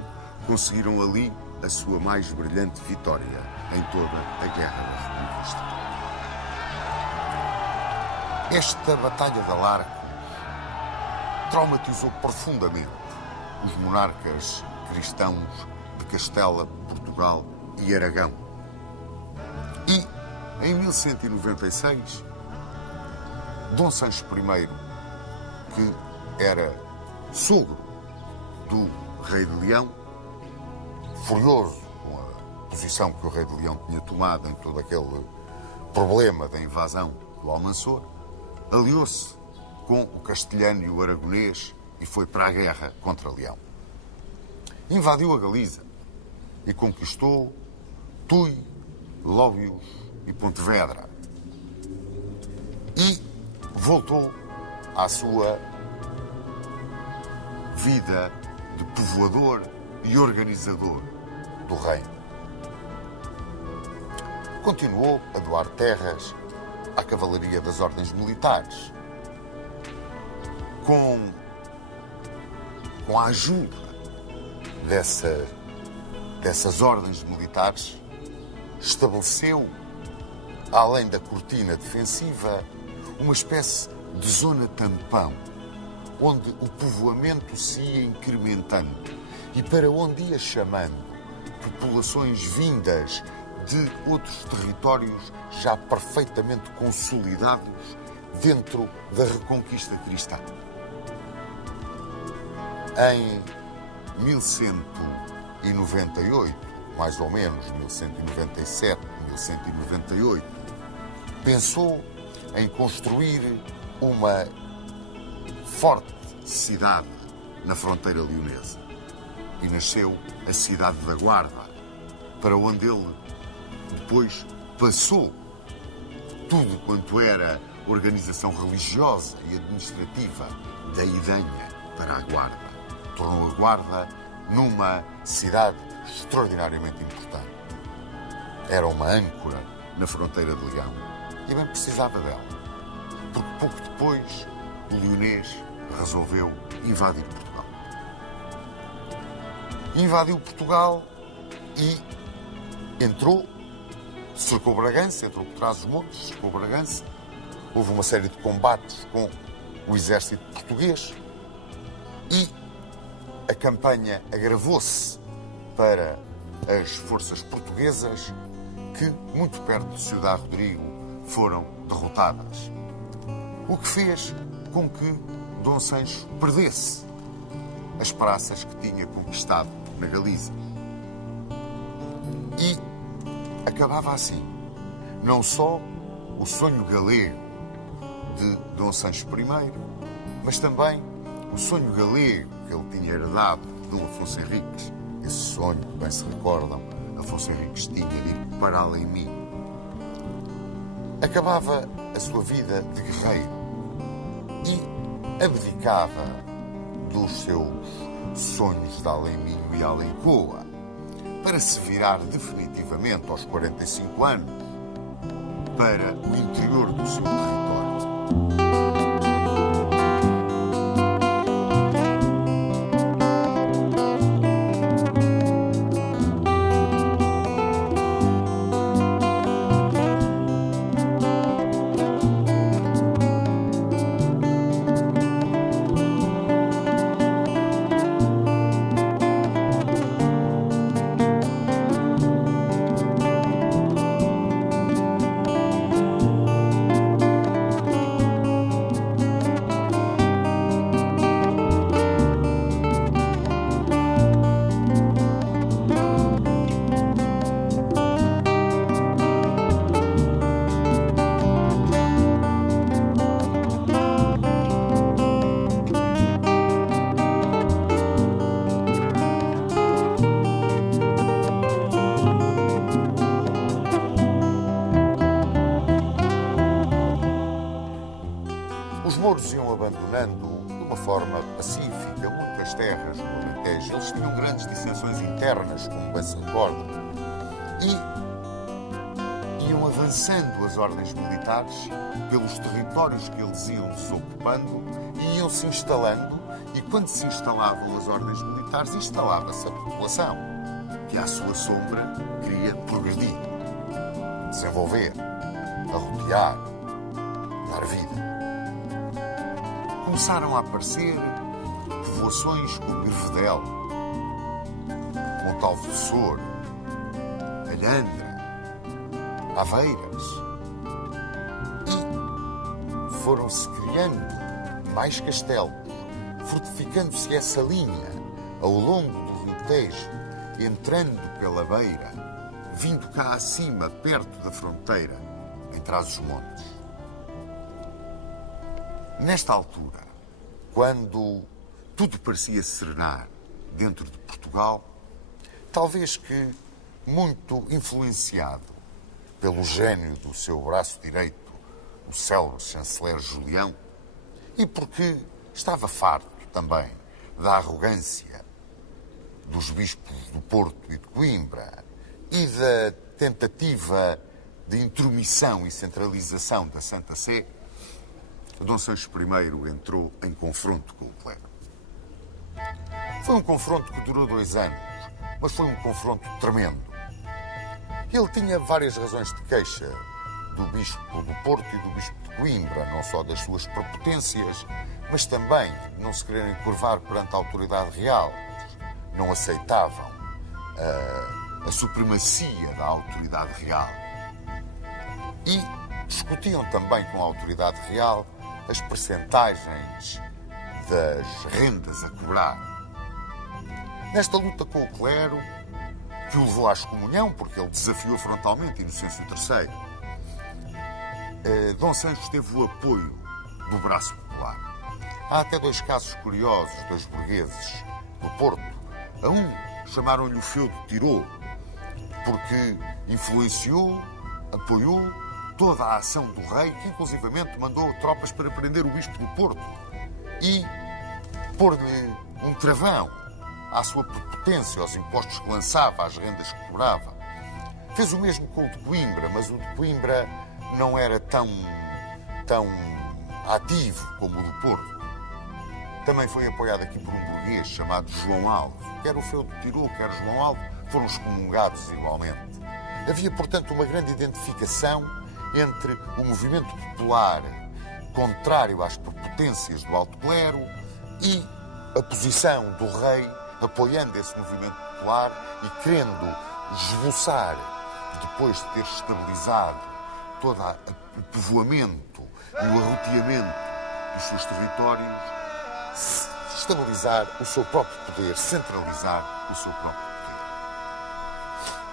conseguiram ali a sua mais brilhante vitória em toda a Guerra da Reconquista. Esta Batalha de Alarco traumatizou profundamente os monarcas cristãos de Castela, Portugal e Aragão. E, em 1196, Dom Sancho I, que era sogro do rei de Leão, furioso com a posição que o rei de Leão tinha tomado em todo aquele problema da invasão do Almanzor, aliou-se com o castelhano e o aragonês e foi para a guerra contra Leão. Invadiu a Galiza e conquistou Tui, Lóbios e Pontevedra. E voltou à sua vida de povoador e organizador do reino. Continuou a doar terras à cavalaria das ordens militares, com a ajuda dessas ordens militares, estabeleceu, além da cortina defensiva, uma espécie de zona tampão, onde o povoamento se ia incrementando e para onde ia chamando populações vindas de outros territórios já perfeitamente consolidados dentro da Reconquista cristã. Em 1198, mais ou menos 1197, 1198, pensou em construir uma forte cidade na fronteira leonesa. E nasceu a cidade da Guarda, para onde ele depois passou tudo quanto era organização religiosa e administrativa da Idanha para a Guarda. Tornou a Guarda numa cidade extraordinariamente importante. Era uma âncora na fronteira de Leão e bem precisava dela, porque pouco depois o leonês resolveu invadir Portugal. Invadiu Portugal e entrou, cercou Bragança, entrou por trás dos montes, cercou Bragança. Houve uma série de combates com o exército português e a campanha agravou-se para as forças portuguesas, que, muito perto de Ciudad Rodrigo, foram derrotadas. O que fez com que Dom Sancho perdesse as praças que tinha conquistado na Galiza. E acabava assim, não só o sonho galego de Dom Sancho I, mas também o sonho galego que ele tinha herdado de Dom Afonso Henriques. Esse sonho, bem se recordam, Afonso Henriques tinha de ir para além-mim. Acabava a sua vida de guerreiro e abdicava dos seus sonhos de além-minho e além-coa para se virar definitivamente aos 45 anos para o interior do seu território. Os mouros iam abandonando de uma forma pacífica muitas terras no Alentejo. Eles tinham grandes dissensões internas, como bem se recorda, e iam avançando as ordens militares pelos territórios que eles iam desocupando e iam se instalando. E quando se instalavam as ordens militares, instalava-se a população, que à sua sombra queria progredir, desenvolver, arrotear, dar vida. Começaram a aparecer povoações como Ervedel, Montalvo do Soro, Alhandra, Aveiras. E foram-se criando mais castelos, fortificando-se essa linha ao longo do Rio Tejo, entrando pela beira, vindo cá acima, perto da fronteira, em Trás-os-Montes. Nesta altura, quando tudo parecia serenar dentro de Portugal, talvez que muito influenciado pelo gênio do seu braço direito, o célebre chanceler Julião, e porque estava farto também da arrogância dos bispos do Porto e de Coimbra e da tentativa de intromissão e centralização da Santa Sé, Dom Sancho I entrou em confronto com o clero. Foi um confronto que durou 2 anos, mas foi um confronto tremendo. Ele tinha várias razões de queixa do bispo do Porto e do bispo de Coimbra, não só das suas prepotências, mas também de não se quererem curvar perante a autoridade real. Não aceitavam a supremacia da autoridade real. E discutiam também com a autoridade real as percentagens das rendas a cobrar. Nesta luta com o clero, que o levou à excomunhão, porque ele desafiou frontalmente Inocêncio III, Dom Sancho teve o apoio do braço popular. Há até 2 casos curiosos, 2 burgueses do Porto. A um chamaram-lhe o feudo Tirou, porque influenciou, apoiou toda a ação do rei, que inclusivamente mandou tropas para prender o bispo do Porto e pôr-lhe um travão à sua prepotência, aos impostos que lançava, às rendas que cobrava. Fez o mesmo com o de Coimbra, mas o de Coimbra não era tão ativo como o do Porto. Também foi apoiado aqui por um burguês chamado João Alvo. Quer o feudo Tirou, quer João Alvo, foram excomungados igualmente. Havia, portanto, uma grande identificação entre o movimento popular contrário às prepotências do alto clero e a posição do rei apoiando esse movimento popular e querendo esboçar depois de ter estabilizado todo o povoamento e o arroteamento dos seus territórios, estabilizar o seu próprio poder, centralizar o seu próprio poder.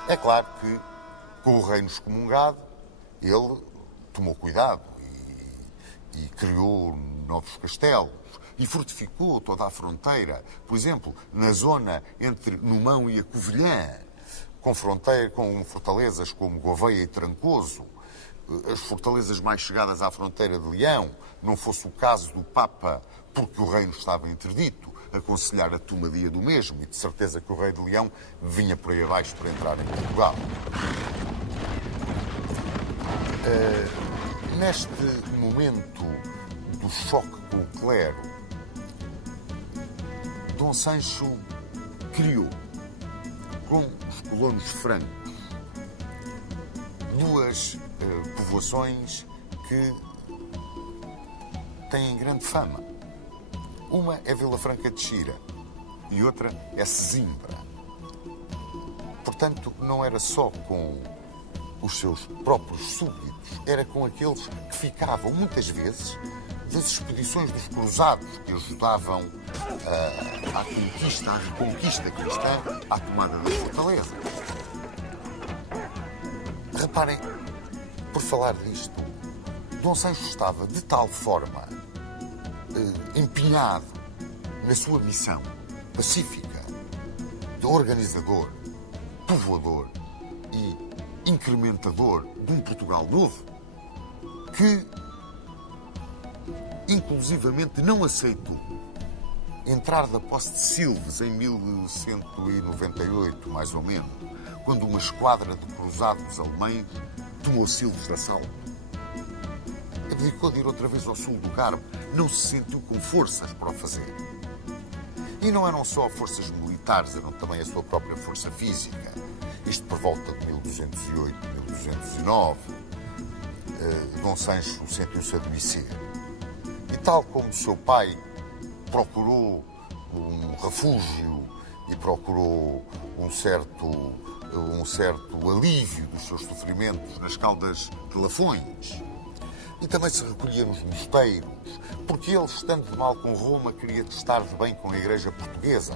É claro que, com o reino excomungado, ele tomou cuidado e criou novos castelos e fortificou toda a fronteira. Por exemplo, na zona entre Numão e a Covilhã, com fortalezas como Gouveia e Trancoso, as fortalezas mais chegadas à fronteira de Leão, não fosse o caso do Papa, porque o reino estava interdito, aconselhar a tomadia do mesmo, e de certeza que o rei de Leão vinha por aí abaixo para entrar em Portugal. Neste momento do choque com o clero, Dom Sancho criou, com os colonos francos, duas povoações que têm grande fama. Uma é Vila Franca de Xira e outra é Sesimbra. Portanto, não era só com os seus próprios súbditos, era com aqueles que ficavam, muitas vezes, das expedições dos cruzados que ajudavam à conquista, à reconquista cristã, à tomada das fortalezas. Reparem, por falar disto, Dom Sancho estava de tal forma empenhado na sua missão pacífica de organizador, povoador e incrementador de um Portugal novo, que inclusivamente não aceitou entrar da posse de Silves em 1198, mais ou menos, quando uma esquadra de cruzados alemães tomou Silves de assalto. Abdicou de ir outra vez ao sul do Carmo, não se sentiu com forças para o fazer. E não eram só forças militares, eram também a sua própria força física. Isto por volta de 1208, 1209, Dom Sancho sentiu-se adoecer. E tal como seu pai procurou um refúgio e procurou um certo alívio dos seus sofrimentos nas Caldas de Lafões, e também se recolhia nos mosteiros, porque ele, estando de mal com Roma, queria estar de bem com a Igreja Portuguesa.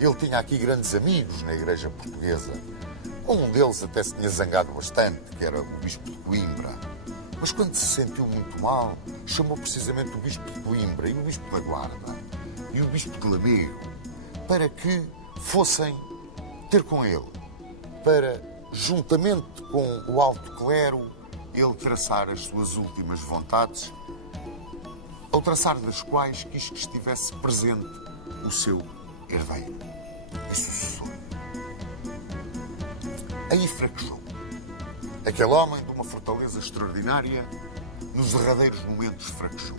Ele tinha aqui grandes amigos na Igreja Portuguesa. Um deles até se tinha zangado bastante, que era o Bispo de Coimbra. Mas quando se sentiu muito mal, chamou precisamente o Bispo de Coimbra e o Bispo da Guarda e o Bispo de Lamego para que fossem ter com ele, para, juntamente com o alto clero, ele traçar as suas últimas vontades, ao traçar das quais quis que estivesse presente o seu herdeiro e sucessor. Aí fraquejou. Aquele homem de uma fortaleza extraordinária, nos derradeiros momentos fraquejou.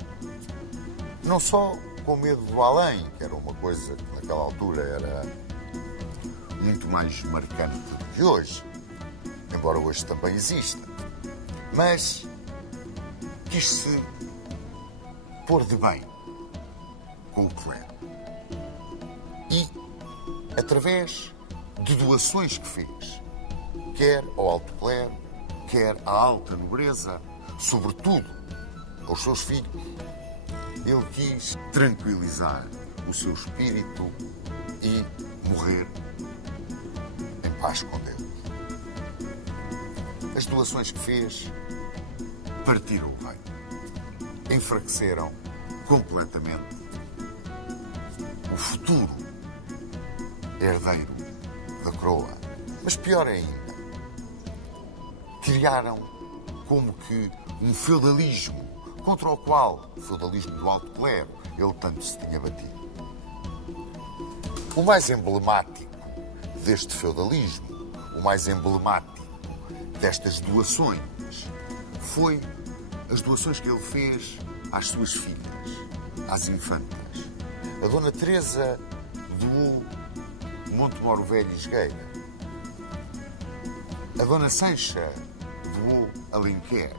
Não só com medo do além, que era uma coisa que naquela altura era muito mais marcante do que hoje, embora hoje também exista, mas quis-se pôr de bem com o clero. E, através de doações que fez, quer ao alto clero, quer à alta nobreza, sobretudo aos seus filhos, ele quis tranquilizar o seu espírito e morrer em paz com Deus. As doações que fez partiram o reino, enfraqueceram completamente o futuro herdeiro da coroa. Mas pior ainda, criaram como que um feudalismo contra o qual, o feudalismo do alto clero, ele tanto se tinha batido. O mais emblemático deste feudalismo, o mais emblemático destas doações, foi as doações que ele fez às suas filhas, às infantas. A Dona Teresa doou Montemoro Velho e Esgueira. A Dona Sancha doou Alenquer.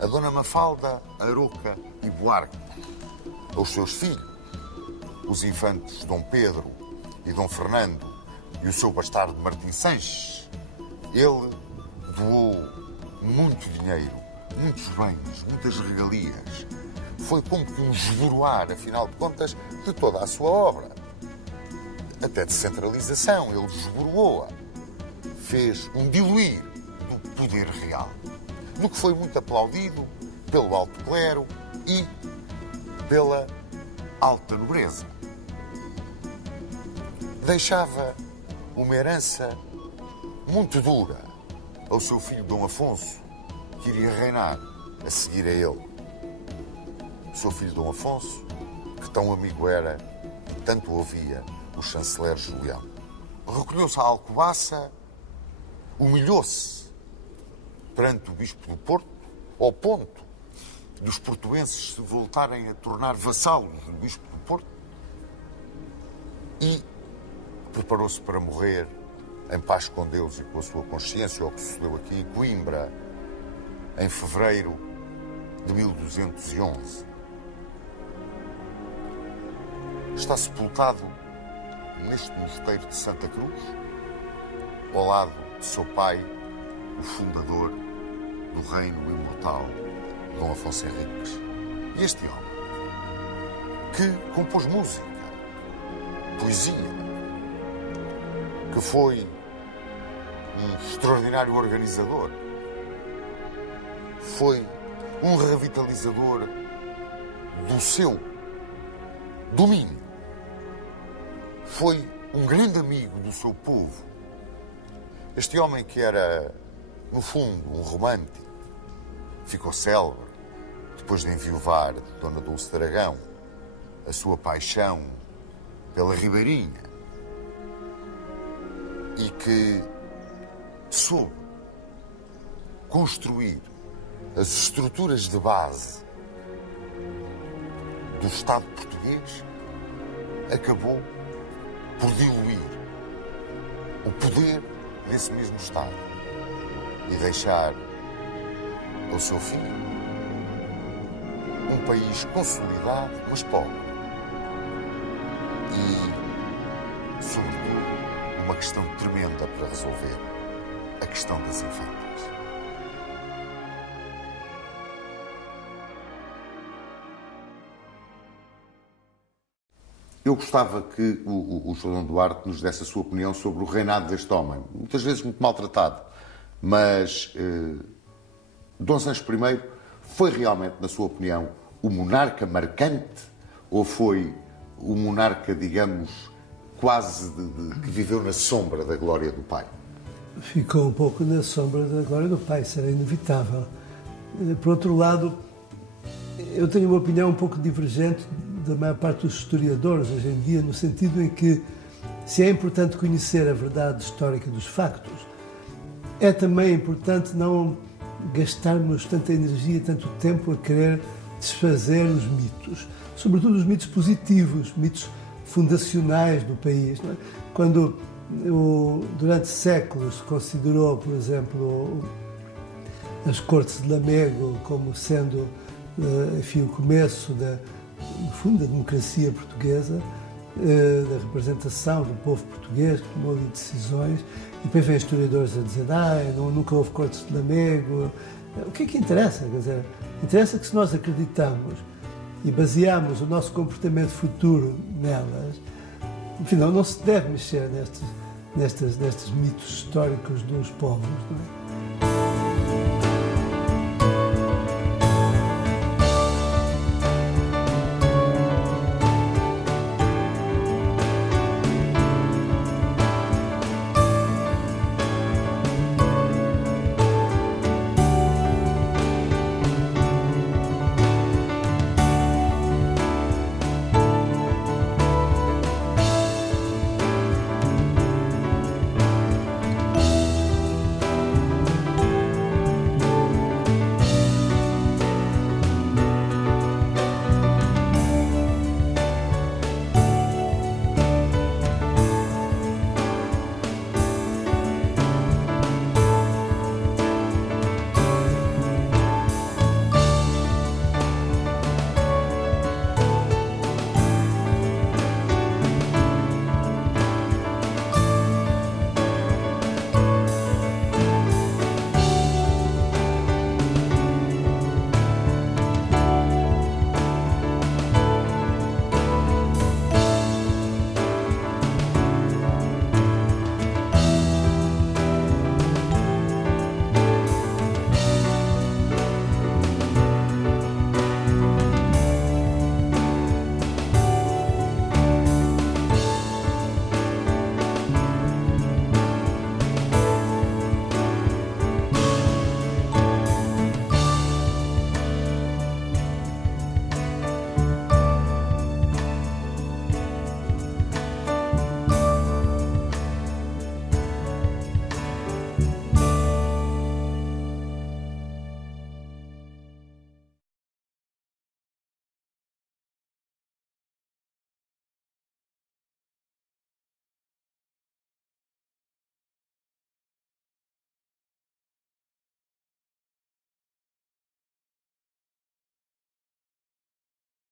A Dona Mafalda, Aroca e Buarque. Aos seus filhos, os infantes Dom Pedro e Dom Fernando e o seu bastardo Martim Sanches, ele doou muito dinheiro, muitos bens, muitas regalias. Foi como que um esboroar, afinal de contas, de toda a sua obra. Até de centralização, ele esboroou-a. Fez um diluir do poder real, do que foi muito aplaudido pelo alto clero e pela alta nobreza. Deixava uma herança muito dura ao seu filho Dom Afonso, que iria reinar a seguir a ele. O seu filho Dom Afonso, que tão amigo era e tanto ouvia o chanceler Julião. Recolheu-se à Alcobaça, humilhou-se perante o bispo do Porto, ao ponto dos portuenses se voltarem a tornar vassalos do bispo do Porto, e preparou-se para morrer em paz com Deus e com a sua consciência, o que sucedeu aqui em Coimbra, em fevereiro de 1211. Está sepultado neste mosteiro de Santa Cruz, ao lado de seu pai, o fundador do reino imortal, Dom Afonso Henriques. E este homem, que compôs música, poesia, que foi um extraordinário organizador, foi um revitalizador do seu domínio, foi um grande amigo do seu povo. Este homem que era, no fundo, um romântico, ficou célebre depois de enviuvar de Dona Dulce de Aragão a sua paixão pela Ribeirinha, e que soube construir as estruturas de base do Estado português, acabou por diluir o poder desse mesmo Estado e deixar ao seu filho um país consolidado, mas pobre. E, sobretudo, uma questão tremenda para resolver: a questão das infantas. Eu gostava que o João Duarte nos desse a sua opinião sobre o reinado deste homem, muitas vezes muito maltratado, mas Dom Sancho I foi realmente, na sua opinião, o monarca marcante, ou foi o monarca, digamos, quase que viveu na sombra da glória do pai? Ficou um pouco na sombra da glória do pai, isso era inevitável. Por outro lado, eu tenho uma opinião um pouco divergente da maior parte dos historiadores hoje em dia, no sentido em que, se é importante conhecer a verdade histórica dos factos, é também importante não gastarmos tanta energia, tanto tempo a querer desfazer os mitos, sobretudo os mitos positivos, mitos fundacionais do país. Não é? Quando durante séculos se considerou, por exemplo, as Cortes de Lamego como sendo, enfim, o começo no fundo, da democracia portuguesa, da representação do povo português, que tomou ali decisões, e depois vem historiadores a dizer nunca houve Cortes de Lamego. O que é que interessa? Quer dizer, interessa que, se nós acreditamos e baseamos o nosso comportamento futuro nelas, enfim, não se deve mexer nestes mitos históricos dos povos, não é?